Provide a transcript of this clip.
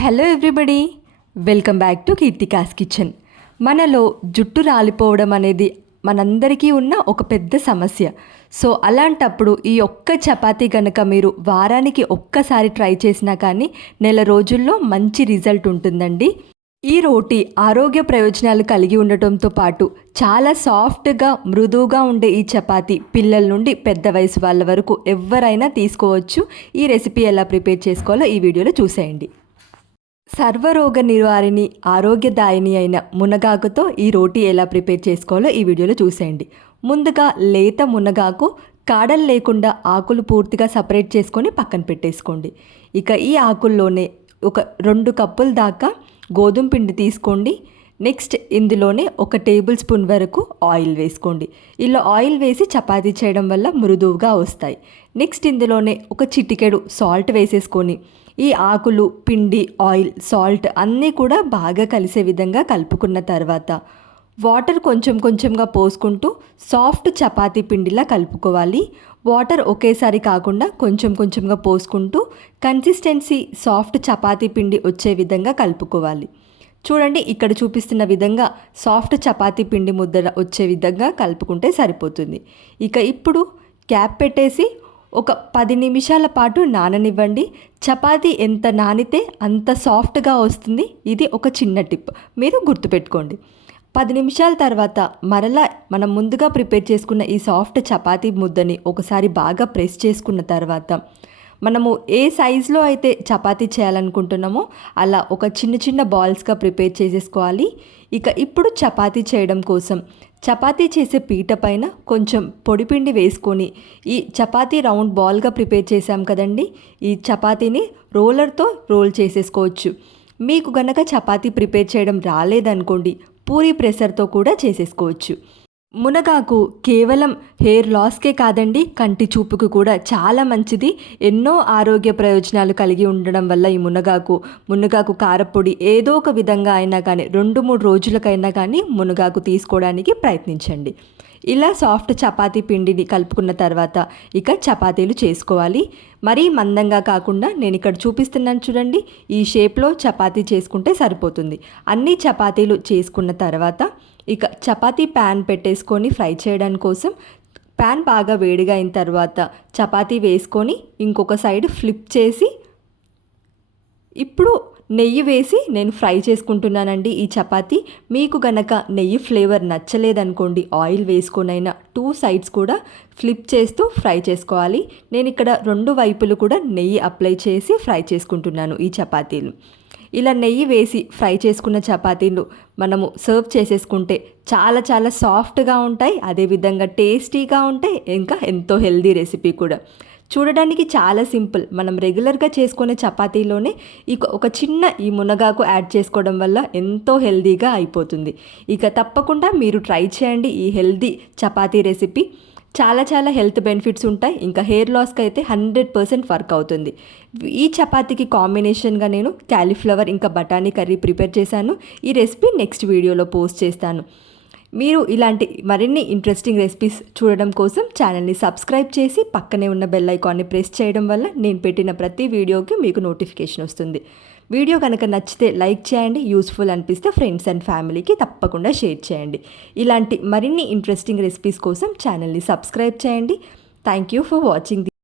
Hello everybody welcome back to Keerthika's kitchen మనలో జుట్టు రాలిపోవడం అనేది మనందరికీ ఉన్న ఒక పెద్ద సమస్య. సో అలాంటప్పుడు ఈ ఒక్క చపాతీ కనుక మీరు వారానికి ఒక్కసారి ట్రై చేసినా కానీ నెల రోజుల్లో మంచి రిజల్ట్ ఉంటుందండి. ఈ రోటీ ఆరోగ్య ప్రయోజనాలు కలిగి ఉండటంతో పాటు చాలా సాఫ్ట్గా మృదువుగా ఉండే ఈ చపాతీ పిల్లల నుండి పెద్ద వయసు వాళ్ళ వరకు ఎవరైనా తీసుకోవచ్చు. ఈ రెసిపీ ఎలా ప్రిపేర్ చేసుకోవాలో ఈ వీడియోలో చూసేయండి. సర్వరోగ నివారిణి ఆరోగ్యదాయిని అయిన మునగాకుతో ఈ రోటీ ఎలా ప్రిపేర్ చేసుకోవాలో ఈ వీడియోలో చూసేయండి. ముందుగా లేత మునగాకు కాడలు లేకుండా ఆకులు పూర్తిగా సపరేట్ చేసుకొని పక్కన పెట్టేసుకోండి. ఇక ఈ ఆకుల్లోనే ఒక రెండు కప్పుల దాకా గోధుమ పిండి తీసుకోండి. నెక్స్ట్ ఇందులోనే ఒక టేబుల్ స్పూన్ వరకు ఆయిల్ వేసుకోండి. ఇలా ఆయిల్ వేసి చపాతీ చేయడం వల్ల మృదువుగా వస్తాయి. నెక్స్ట్ ఇందులోనే ఒక చిటికెడు సాల్ట్ వేసేసుకొని ఈ ఆకులు పిండి ఆయిల్ సాల్ట్ అన్నీ కూడా బాగా కలిసే విధంగా కలుపుకున్న తర్వాత వాటర్ కొంచెం కొంచెంగా పోసుకుంటూ సాఫ్ట్ చపాతీ పిండిలా కలుపుకోవాలి. వాటర్ ఒకేసారి కాకుండా కొంచెం కొంచెంగా పోసుకుంటూ కన్సిస్టెన్సీ సాఫ్ట్ చపాతీ పిండి వచ్చే విధంగా కలుపుకోవాలి. చూడండి ఇక్కడ చూపిస్తున్న విధంగా సాఫ్ట్ చపాతీ పిండి ముద్ద వచ్చే విధంగా కలుపుకుంటే సరిపోతుంది. ఇక ఇప్పుడు క్యాప్ పెట్టేసి ఒక పది నిమిషాల పాటు నాననివ్వండి. చపాతీ ఎంత నానితే అంత సాఫ్ట్గా వస్తుంది. ఇది ఒక చిన్న టిప్. మీరు గుర్తుపెట్టుకోండి. పది నిమిషాల తర్వాత మరలా మనం ముందుగా ప్రిపేర్ చేసుకున్న ఈ సాఫ్ట్ చపాతీ ముద్దని ఒకసారి బాగా ప్రెస్ చేసుకున్న తర్వాత మనము ఏ సైజులో అయితే చపాతీ చేయాలనుకుంటున్నామో అలా ఒక చిన్న చిన్న బాల్స్గా ప్రిపేర్ చేసేసుకోవాలి. ఇక ఇప్పుడు చపాతీ చేయడం కోసం చపాతీ చేసే పీట పైన కొంచెం పొడిపిండి వేసుకొని ఈ చపాతీ రౌండ్ బాల్గా ప్రిపేర్ చేసాం కదండి. ఈ చపాతీని రోలర్తో రోల్ చేసేసుకోవచ్చు. మీకు గనక చపాతీ ప్రిపేర్ చేయడం రాలేదనుకోండి పూరి ప్రెషర్తో కూడా చేసేసుకోవచ్చు. మునగాకు కేవలం హెయిర్ లాస్కే కాదండి కంటి చూపుకు కూడా చాలా మంచిది. ఎన్నో ఆరోగ్య ప్రయోజనాలు కలిగి ఉండడం వల్ల ఈ మునగాకు మునగాకు కారపొడి ఏదో ఒక విధంగా అయినా కానీ రెండు మూడు రోజులకైనా కానీ మునగాకు తీసుకోవడానికి ప్రయత్నించండి. ఇలా సాఫ్ట్ చపాతీ పిండిని కలుపుకున్న తర్వాత ఇక చపాతీలు చేసుకోవాలి. మరీ మందంగా కాకుండా నేను ఇక్కడ చూపిస్తున్నాను చూడండి. ఈ షేప్లో చపాతీ చేసుకుంటే సరిపోతుంది. అన్ని చపాతీలు చేసుకున్న తర్వాత ఇక చపాతీ ప్యాన్ పెట్టేసుకొని ఫ్రై చేయడానికి కోసం ప్యాన్ బాగా వేడిగా అయిన తర్వాత చపాతీ వేసుకొని ఇంకొక సైడ్ ఫ్లిప్ చేసి ఇప్పుడు నెయ్యి వేసి నేను ఫ్రై చేసుకుంటున్నానండి ఈ చపాతీ. మీకు గనక నెయ్యి ఫ్లేవర్ నచ్చలేదనుకోండి ఆయిల్ వేసుకొనైనా టూ సైడ్స్ కూడా ఫ్లిప్ చేస్తూ ఫ్రై చేసుకోవాలి. నేను ఇక్కడ రెండు వైపులు కూడా నెయ్యి అప్లై చేసి ఫ్రై చేసుకుంటున్నాను ఈ చపాతీలు. ఇలా నెయ్యి వేసి ఫ్రై చేసుకున్న చపాతీలు మనము సర్వ్ చేసేసుకుంటే చాలా చాలా సాఫ్ట్గా ఉంటాయి అదేవిధంగా టేస్టీగా ఉంటాయి ఇంకా ఎంతో హెల్దీ రెసిపీ కూడా. చూడడానికి చాలా సింపుల్. మనం రెగ్యులర్గా చేసుకునే చపాతీలోనే ఇక ఒక చిన్న ఈ మునగాకు యాడ్ చేసుకోవడం వల్ల ఎంతో హెల్దీగా అయిపోతుంది. ఇక తప్పకుండా మీరు ట్రై చేయండి ఈ హెల్దీ చపాతీ రెసిపీ. చాలా చాలా హెల్త్ బెనిఫిట్స్ ఉంటాయి. ఇంకా హెయిర్ లాస్కి అయితే హండ్రెడ్ పర్సెంట్ వర్క్ అవుతుంది. ఈ చపాతీకి కాంబినేషన్గా నేను క్యాలీఫ్లవర్ ఇంకా బఠానీ కర్రీ ప్రిపేర్ చేశాను. ఈ రెసిపీ నెక్స్ట్ వీడియోలో పోస్ట్ చేస్తాను. మీరు ఇలాంటి మరిన్ని ఇంట్రెస్టింగ్ రెసిపీస్ చూడడం కోసం ఛానల్ని సబ్స్క్రైబ్ చేసి పక్కనే ఉన్న బెల్ ఐకాన్ని ప్రెస్ చేయడం వల్ల నేను పెట్టిన ప్రతి వీడియోకి మీకు నోటిఫికేషన్ వస్తుంది. వీడియో కనుక నచ్చితే లైక్ చేయండి యూస్ఫుల్ అనిపిస్తే ఫ్రెండ్స్ అండ్ ఫ్యామిలీకి తప్పకుండా షేర్ చేయండి. ఇలాంటి మరిన్ని ఇంట్రెస్టింగ్ రెసిపీస్ కోసం ఛానల్ని సబ్స్క్రైబ్ చేయండి. Thank you for watching